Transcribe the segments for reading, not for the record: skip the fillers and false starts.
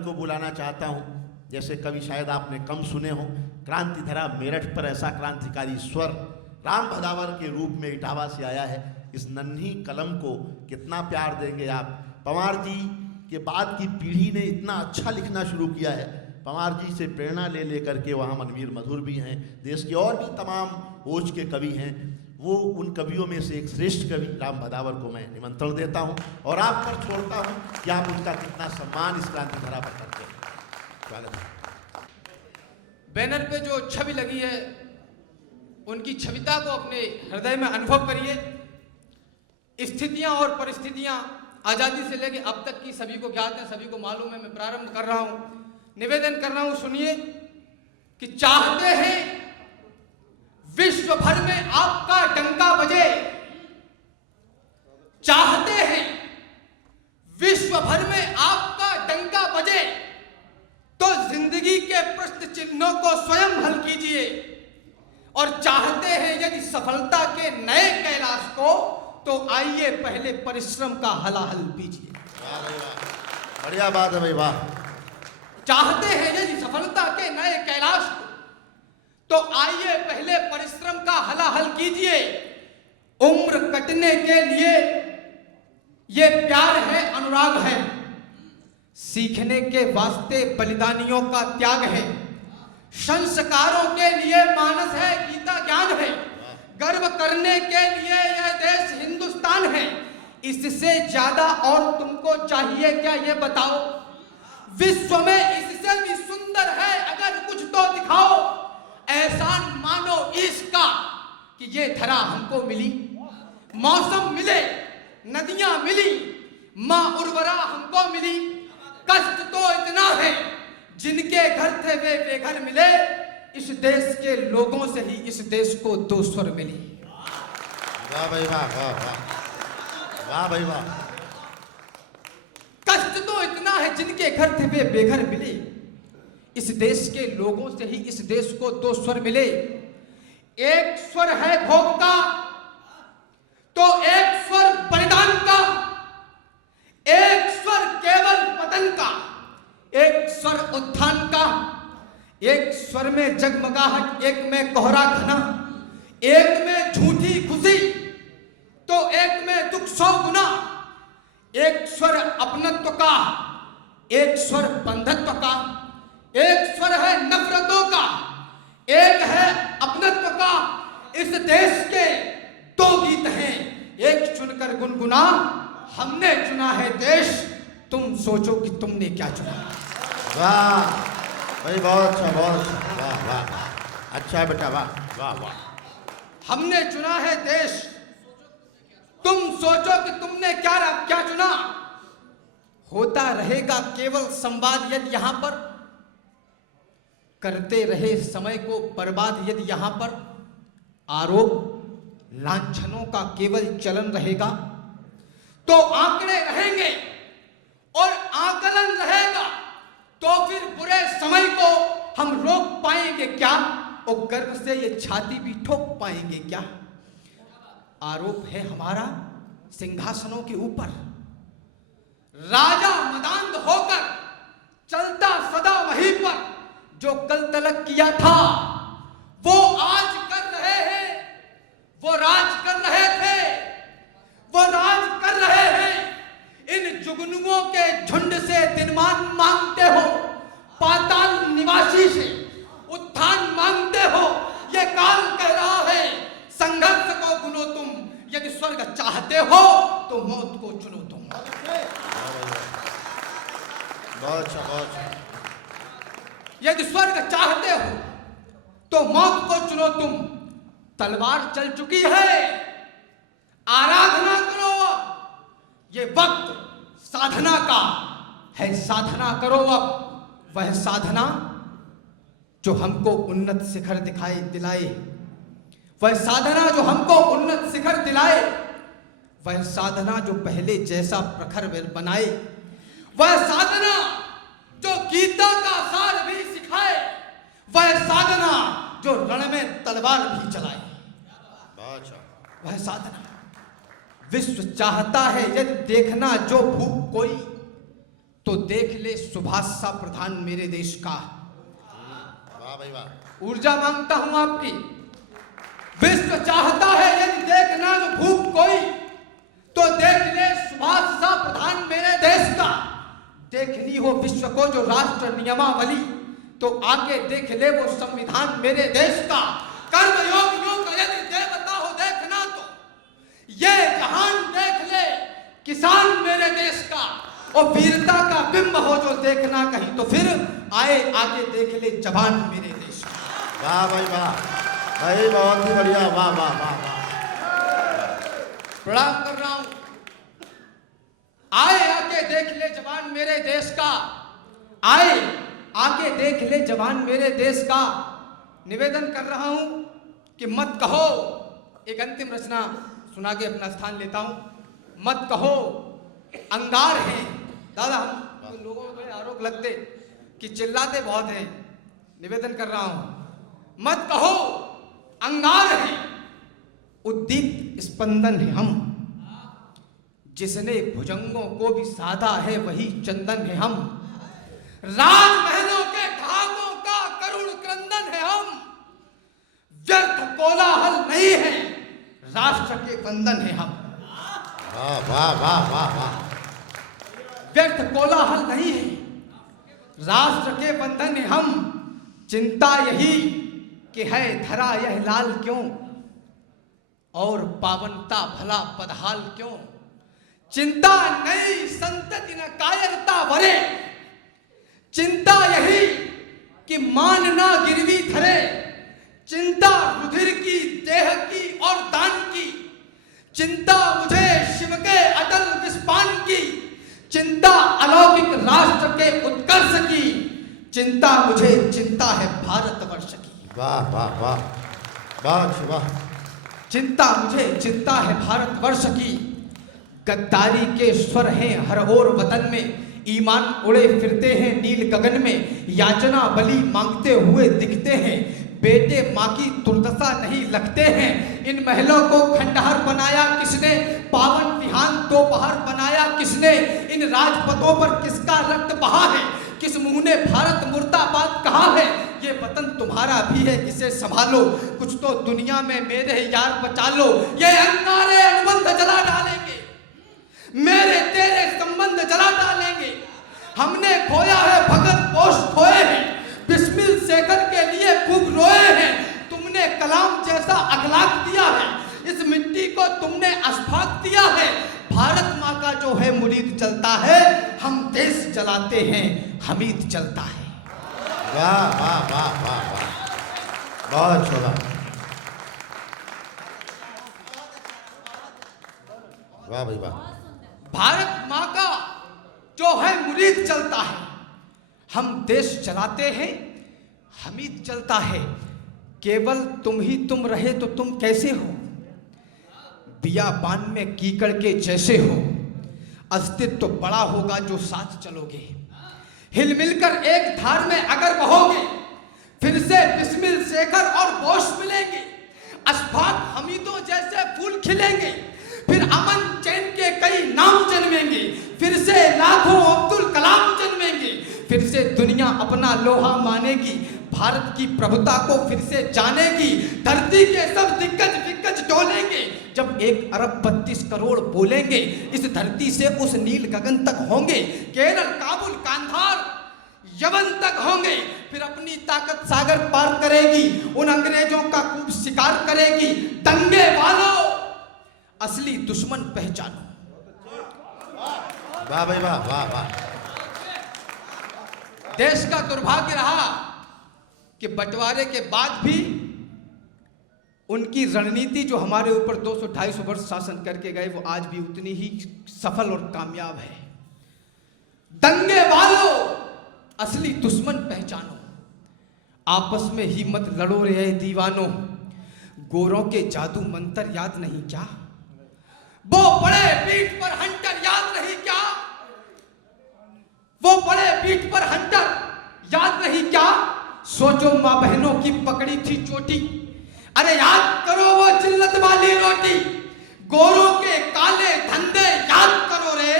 को बुलाना चाहता हूं। जैसे कभी शायद आपने कम सुने हो, क्रांतिधरा मेरठ पर ऐसा क्रांतिकारी स्वर राम भदावर के रूप में इटावा से आया है। इस नन्ही कलम को कितना प्यार देंगे आप। पंवार जी के बाद की पीढ़ी ने इतना अच्छा लिखना शुरू किया है। पंवार जी से प्रेरणा ले लेकर के वहाँ मनवीर मधुर भी हैं, देश के और भी तमाम ओज के कवि हैं। वो उन कवियों में से एक श्रेष्ठ कवि राम भदावर को मैं निमंत्रण देता हूँ और आप पर छोड़ता हूँ कि आप उनका कितना सम्मान इस क्रांतिधरा पर करते हैं। स्वागत है। बैनर पे जो छवि लगी है उनकी छविता को अपने हृदय में अनुभव करिए। स्थितियां और परिस्थितियां आजादी से लेकर अब तक की सभी को ज्ञात है, सभी को मालूम है। मैं प्रारंभ कर रहा हूं, निवेदन कर रहा हूं, सुनिए कि चाहते हैं विश्व भर में आपका डंका बजे, चाहते हैं विश्व भर में आपका डंका बजे, तो जिंदगी के प्रश्न चिन्हों को स्वयं हल कीजिए। और चाहते हैं यदि सफलता के नए कैलाश को, तो आइए पहले परिश्रम का हलाहल पीजिए। बढ़िया बात है भाई, वाह। चाहते हैं यदि सफलता के नए कैलाश को, तो आइए पहले परिश्रम का हलाहल कीजिए। उम्र कटने के लिए ये प्यार है, अनुराग है, सीखने के वास्ते बलिदानियों का त्याग है, संस्कारों के लिए मानस है, गीता ज्ञान है, गर्व करने के लिए यह देश हिंदुस्तान है। इससे ज्यादा और तुमको चाहिए क्या, ये बताओ। विश्व में इससे भी सुंदर है अगर कुछ तो दिखाओ। एहसान मानो इसका कि ये धरा हमको मिली, मौसम मिले, नदियां मिली, मां उर्वरा हमको मिली। कष्ट तो इतना है जिनके घर थे वे बेघर मिले। इस देश के लोगों से ही इस देश को दो स्वर मिली। वाह भाई वाह, वाह वाह, वाह भाई वाह। कष्ट तो इतना है जिनके घर थे वे बेघर मिले। इस देश के लोगों से ही इस देश को दो स्वर मिले। एक स्वर है भोग का, तो एक स्वर बलिदान का, एक स्वर केवल पतन का, एक स्वर उत्थान का। एक स्वर में जगमगाहट, एक में कोहरा घना, एक में झूठी खुशी, तो एक में दुख 100 गुना। एक स्वर अपनत्व का, एक स्वर बंधत्व का, एक स्वर है नफरतों का, एक है अपनत्व का। इस देश के दो गीत हैं, एक चुनकर गुनगुना, हमने चुना है देश, तुम सोचो कि तुमने क्या चुना। वाह भाई, बहुत अच्छा, बहुत अच्छा, वाह वाह, अच्छा बेटा, वाह वाह वाह। हमने चुना है देश, तुम सोचो कि तुमने क्या चुना। होता रहेगा केवल संवाद यदि यहां पर, करते रहे समय को बर्बाद यदि यहां पर, आरोप लांछनों का केवल चलन रहेगा, तो आंकड़े रहेंगे और आकलन रहेगा, तो फिर बुरे समय को हम रोक पाएंगे क्या, और गर्व से ये छाती भी ठोक पाएंगे क्या। आरोप है हमारा सिंहासनों के ऊपर, राजा मदांध होकर चलता सदा वहीं पर, जो कल तलक किया था वो आज कर रहे हैं, वो राज कर रहे थे, वो राज कर रहे हैं। इन जुगनुओं के झुंड से दिनमान मांगते हो, पाताल निवासी से उत्थान मांगते हो। ये काल कह रहा है संघर्ष को गुनो तुम, यदि स्वर्ग चाहते हो तो मौत को चुनो तुम। बहुत अच्छा, बहुत अच्छा। यदि स्वर्ग चाहते हो तो मौत को चुनो तुम। तलवार चल चुकी है, आराधना करो। ये वक्त साधना का है, साधना करो अब। वह साधना जो हमको उन्नत शिखर दिलाए, वह साधना जो हमको उन्नत शिखर दिलाए, वह साधना जो पहले जैसा प्रखर बनाए, वह साधना जो गीता का सार भी सिखाए, वह साधना जो रण में तलवार भी चलाए, वह साधना। विश्व चाहता है यदि देखना जो भूख कोई, तो देख ले सुभाष सा प्रधान मेरे देश का। वाह भाई वाह। ऊर्जा मांगता हूं आपकी। विश्व चाहता है यदि देखना जो भूख कोई, तो देख ले सुभाष सा प्रधान मेरे देश का। देखनी हो विश्व को जो राष्ट्र नियमावली, तो आके देख ले वो संविधान मेरे देश का। कर्म योग यदि देवता हो देखना, तो ये जहान देख ले किसान मेरे देश का। और वीरता का बिंब हो जो देखना कहीं, तो फिर आए आगे देख ले जवान मेरे देश का। वाह भाई वाह भाई, बहुत ही बढ़िया। वाह वाह वाह वाह। प्रणाम कर रहा हूं। आए आके देख ले जवान मेरे देश का। आए आके देख ले जवान मेरे देश का। निवेदन कर रहा हूं कि मत कहो, एक अंतिम रचना सुना के अपना स्थान लेता हूं। मत कहो अंगार हैं। दादा हम लोगों को आरोप लगते कि चिल्लाते बहुत हैं। निवेदन कर रहा हूं, मत कहो अंगार हैं, उद्दीप्त स्पंदन है हम। जिसने भुजंगों को भी साधा है वही चंदन है हम। राजमहलों के ढाकों का करुण क्रंदन है हम। व्यर्थ कोलाहल नहीं है, राष्ट्र के बंधन है हम। वाह वाह वाह वाह वाह। व्यर्थ कोलाहल नहीं है, राष्ट्र के बंधन है हम। चिंता यही कि है धरा यह लाल क्यों, और पावनता भला पदहाल क्यों। चिंता नई संतति न कायरता भरे। चिंता यही कि मान ना गिरवी धरे। चिंता रुधिर की, देह की और दान की। चिंता मुझे शिव के अटल विस्पान की। चिंता अलौकिक राष्ट्र के उत्कर्ष की। चिंता मुझे चिंता है भारतवर्ष की। वाह वाह वाह वाह वाह। चिंता मुझे चिंता है भारतवर्ष की। गद्दारी के स्वर हैं हर ओर वतन में। ईमान उड़े फिरते हैं नील गगन में। याचना बलि मांगते हुए दिखते हैं। बेटे माँ की दुर्दशा नहीं लगते हैं। इन महलों को खंडहर बनाया किसने, पावन विहान दोपहर बनाया किसने। इन राजपथों पर किसका रक्त बहा है, किस मुंह ने भारत मुर्दाबाद कहा है। ये वतन तुम्हारा भी है, इसे संभालो। कुछ तो दुनिया में मेरे यार बचा लो। ये अंगारे अनुबंध जला डालेंगे, मेरे तेरे संबंध जला डालेंगे। हमने खोया है भगत पोष खोए हैं। बिस्मिल शेखर के लिए खूब रोए हैं। तुमने कलाम जैसा अखलाक दिया है। इस मिट्टी को तुमने अस्फाक दिया है। भारत माँ का जो है मुरीद चलता है। हम देश चलाते हैं, हमीद चलता है। वाह वाह वाह वाह वाह, बहुत छोड़ा। वाह भाई वाह। भारत माँ का जो है मुरीद चलता है। हम देश चलाते हैं, हमीद चलता है। केवल तुम ही तुम रहे तो तुम कैसे हो। बियाबान में कीकड़ के जैसे हो। अस्तित्व तो बड़ा होगा जो साथ चलोगे। हिल मिलकर एक धार में अगर बहोगे, फिर से बिस्मिल शेखर और बोश मिलेंगे। अशफाक हमीदों जैसे फूल खिलेंगे। फिर अमन चैन के कई नाम जन्मेंगे। फिर से लाखों अब्दुल कलाम जन्मेंगे। फिर से दुनिया अपना लोहा मानेगी। भारत की प्रभुता को फिर से जानेगी। धरती के सब दिग्गज विग्गज डोलेंगे। जब 1 अरब 32 करोड़ बोलेंगे, इस धरती से उस नील गगन तक होंगे। केरल, काबुल, कांधार, यमन तक होंगे। फिर अपनी ताकत सागर पार करेगी। उन अंग्रेजों का खूब शिकार करेगी। दंगे वालों, असली दुश्मन पहचानो। वाह भाई वाह वाह वाह। देश का दुर्भाग्य रहा कि बंटवारे के बाद भी उनकी रणनीति जो हमारे ऊपर 200-250 वर्ष शासन करके गए, वो आज भी उतनी ही सफल और कामयाब है। दंगे वालों, असली दुश्मन पहचानो। आपस में ही मत लड़ो रे दीवानों। गोरों के जादू मंत्र याद नहीं क्या। वो बड़े पीठ पर हंटर याद नहीं क्या। वो बड़े पीठ पर हंटर याद नहीं क्या। सोचो माँ बहनों की पकड़ी थी चोटी। अरे याद करो वो जिल्लत वाली रोटी। गोरों के काले धंधे याद करो रे।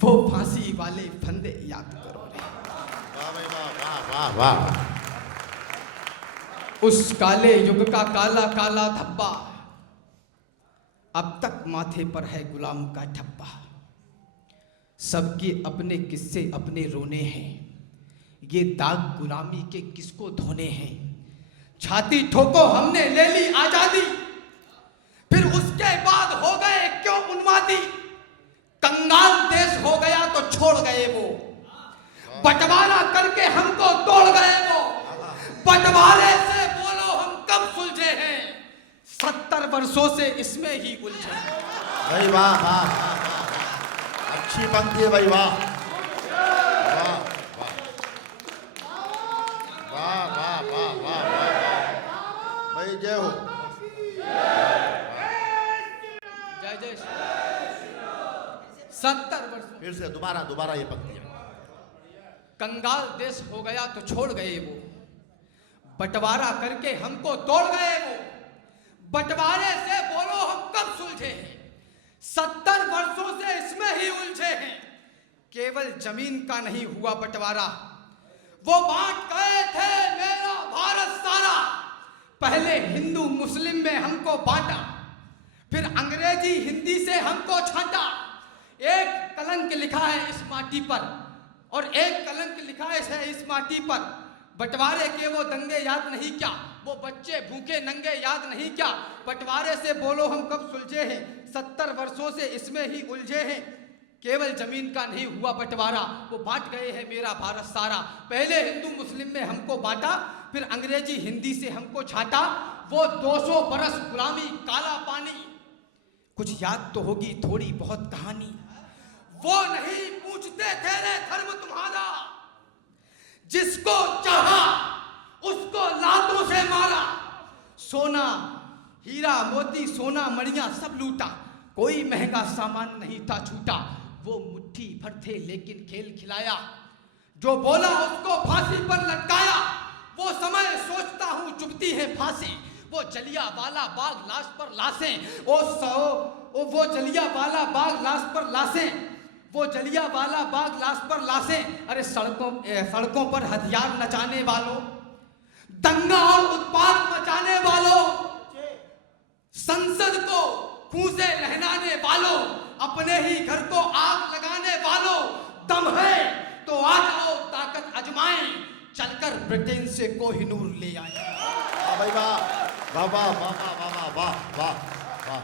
वो फांसी वाले फंदे याद करो रे। वाह भाई वाह वाह वाह वाह। उस काले युग का काला काला धब्बा अब तक माथे पर है गुलाम का ठप्पा। सबके अपने किस्से अपने रोने हैं, ये दाग गुलामी के किसको धोने हैं। छाती ठोको हमने ले ली आजादी, फिर उसके बाद हो गए क्यों उन्मादी। कंगाल देश हो गया तो छोड़ गए वो, बंटवारा करके हमको तोड़ गए वो। बंटवारे से बोलो हम कब सुलझे हैं, 70 वर्षों से इसमें ही उलझे। भाई वाह वाह, अच्छी पंक्ति है भाई वाह वाह वाह वाह वाह वाह वाह। भाई जय हो। जय जय 70 वर्ष फिर से दोबारा ये पंक्तियां। कंगाल देश हो गया तो छोड़ गए वो, बंटवारा करके हमको तोड़ गए वो। बंटवारे से बोलो हम कब सुलझे हैं, 70 वर्षों से इसमें ही उलझे हैं। केवल जमीन का नहीं हुआ बंटवारा, वो बांट गए थे मेरा भारत सारा। पहले हिंदू मुस्लिम में हमको बांटा, फिर अंग्रेजी हिंदी से हमको छांटा। एक कलंक लिखा है इस माटी पर और एक कलंक लिखा है इस माटी पर। बंटवारे के वो दंगे याद नहीं क्या, वो बच्चे भूखे नंगे याद नहीं क्या। बंटवारे से बोलो हम कब सुलझे हैं, 70 वर्षों से इसमें ही उलझे हैं। केवल जमीन का नहीं हुआ बंटवारा, वो बांट गए हैं मेरा भारत सारा। पहले हिंदू मुस्लिम में हमको बांटा, फिर अंग्रेजी हिंदी से हमको छाटा। वो 200 बरस गुलामी काला पानी, कुछ याद तो होगी थोड़ी बहुत कहानी। वो नहीं पूछते थे रे धर्म तुम्हारा, जिसको चाहा उसको लातों से मारा। सोना हीरा मोती सोना मणियां सब लूटा, कोई महंगा सामान नहीं था छूटा। वो मुट्ठी भर थे लेकिन खेल खिलाया, जो बोला उसको फांसी पर लटकाया। वो समय सोचता हूँ चुभती है फांसी, वो जलिया वाला बाग लाश पर लाशें। वो जलिया वाला बाग लाश पर लाशें, वो जलिया वाला बाग लाश पर लाशें। अरे सड़कों पर हथियार नचाने वालों, दंगा और उत्पात मचाने वालों, संसद को खून से नहलाने वालों, अपने ही घर को आग लगाने वालों। दम है तो आ जाओ ताकत आजमाएं, चलकर ब्रिटेन से कोहिनूर ले आए। वाह भाई वाह वाह वाह वाह वाह वाह वाह वाह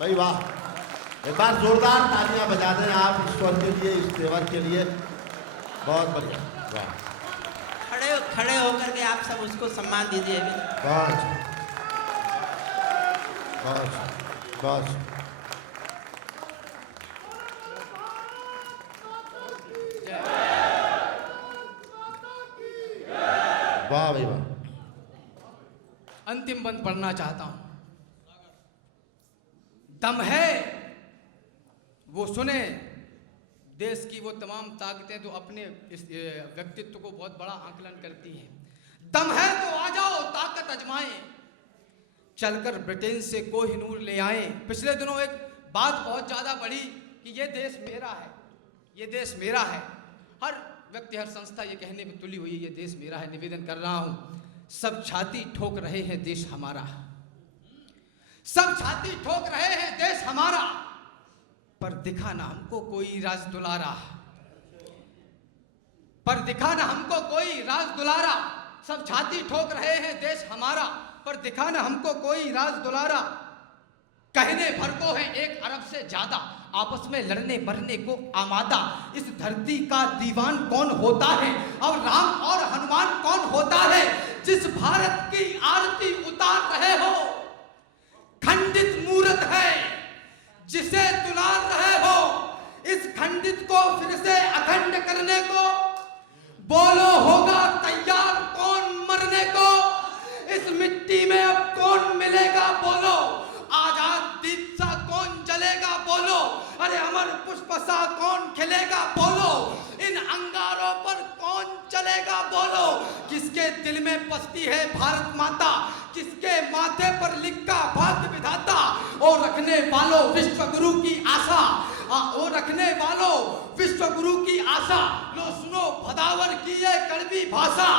भाई वाह। एक बार जोरदार तालियां बजा दें आप ईश्वर के लिए, इस तेवर के लिए। बहुत बढ़िया वाह। खड़े होकर के आप सब उसको सम्मान दीजिए अभी। बहुत बहुत बहुत वाह भाई वाह। अंतिम बंद पढ़ना चाहता हूं। दम है वो सुने देश की वो तमाम ताकतें जो अपने इस व्यक्तित्व को बहुत बड़ा आंकलन करती हैं। दम है तो आ जाओ ताकत आजमाएं, चलकर ब्रिटेन से कोहिनूर ले आए। पिछले दिनों एक बात बहुत ज्यादा बढ़ी कि ये देश मेरा है, ये देश मेरा है। हर व्यक्ति हर संस्था ये कहने में तुली हुई है ये देश मेरा है। निवेदन कर रहा हूं, सब छाती ठोक रहे हैं देश हमारा, सब छाती ठोक रहे हैं देश हमारा। पर दिखा ना हमको कोई राज दुलारा, पर दिखा ना हमको कोई राज दुलारा। सब छाती ठोक रहे हैं देश हमारा, पर दिखा ना हमको कोई राज दुलारा। कहने भर को है 1 अरब से ज्यादा, आपस में लड़ने मरने को आमादा। इस धरती का दीवान कौन होता है, और राम और हनुमान कौन होता है। जिस भारत की आरती उतार रहे हो, खंडित मूर्त है जिसे दुलार रहे हो। इस खंडित को फिर से अखंड करने को बोलो, होगा तैयार कौन मरने को। इस मिट्टी में अब कौन मिलेगा बोलो, आजाद दीप सा कौन जलेगा बोलो। अरे अमर पुष्प सा कौन खिलेगा बोलो, इन अंगारों पर कौन चलेगा बोलो। किसके दिल में बसती है भारत माता, किसके माथे पर लिखा भाग्य विधाता। और रखने वालों विश्व गुरु की आशा, ओ रखने वालों विश्व गुरु की आशा, लो सुनो भदावर की ये कड़वी भाषा।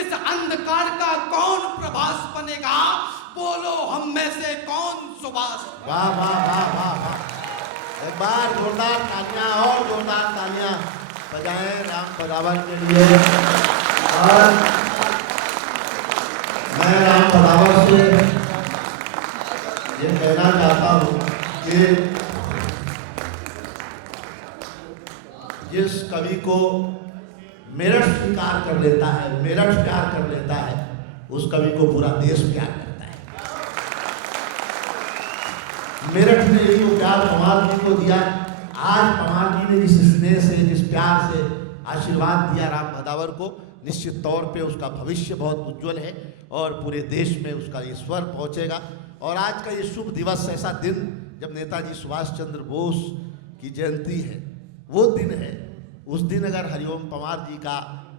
इस अंधकार का कौन प्रभास बनेगा, बोलो हम में से कौन सुभाष। वाह वाह वाह वाह वाह, एक बार जोरदार तालियां और जोरदार तालियां बजाएं राम भदावर के लिए। और मैं राम भदावर से ये कहना चाहता हूँ कि जिस कवि को मेरठ स्वीकार कर लेता है, मेरठ प्यार कर लेता है, उस कवि को पूरा देश प्यार करता है। मेरठ ने यही वो प्यार पंवार जी को दिया। आज पंवार जी ने जिस स्नेह से, जिस प्यार से आशीर्वाद दिया राम भदावर को, निश्चित तौर पे उसका भविष्य बहुत उज्जवल है और पूरे देश में उसका ये स्वर पहुंचेगा। और आज का ये शुभ दिवस, ऐसा दिन जब नेताजी सुभाष चंद्र बोस की जयंती है, वो दिन है। उस दिन अगर हरिओम पंवार जी का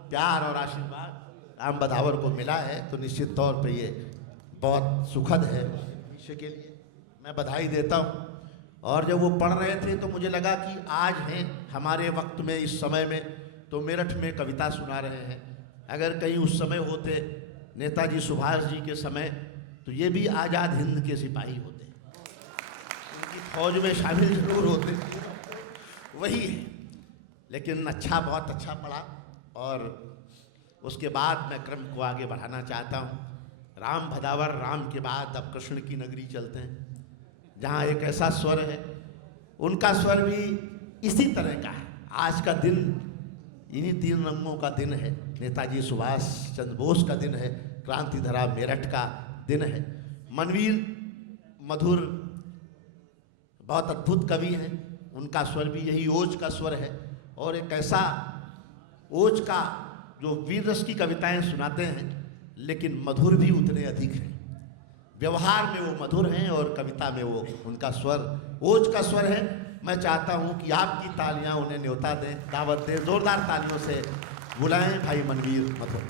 प्यार और आशीर्वाद राम भदावर को मिला है तो निश्चित तौर पे ये बहुत सुखद है भविष्य के लिए। मैं बधाई देता हूँ। और जब वो पढ़ रहे थे तो मुझे लगा कि आज हैं हमारे वक्त में, इस समय में, तो मेरठ में कविता सुना रहे हैं। अगर कहीं उस समय होते नेताजी सुभाष जी के समय, तो ये भी आज़ाद हिंद के सिपाही होते, उनकी फौज में शामिल जरूर होते, वही है। लेकिन अच्छा, बहुत अच्छा पढ़ा। और उसके बाद मैं क्रम को आगे बढ़ाना चाहता हूँ। राम भदावर, राम के बाद अब कृष्ण की नगरी चलते हैं, जहाँ एक ऐसा स्वर है, उनका स्वर भी इसी तरह का है। आज का दिन इन्हीं 3 रंगों का दिन है। नेताजी सुभाष चंद्र बोस का दिन है, क्रांति धरा मेरठ का दिन है। मनवीर मधुर बहुत अद्भुत कवि हैं, उनका स्वर भी यही ओज का स्वर है। और एक ऐसा ओज का जो वीर रस की कविताएं सुनाते हैं, लेकिन मधुर भी उतने अधिक हैं। व्यवहार में वो मधुर हैं और कविता में वो उनका स्वर ओज का स्वर है। मैं चाहता हूँ कि आपकी तालियां उन्हें न्योता दें, दावत दें, जोरदार तालियों से बुलाएं भाई मनवीर मधुर।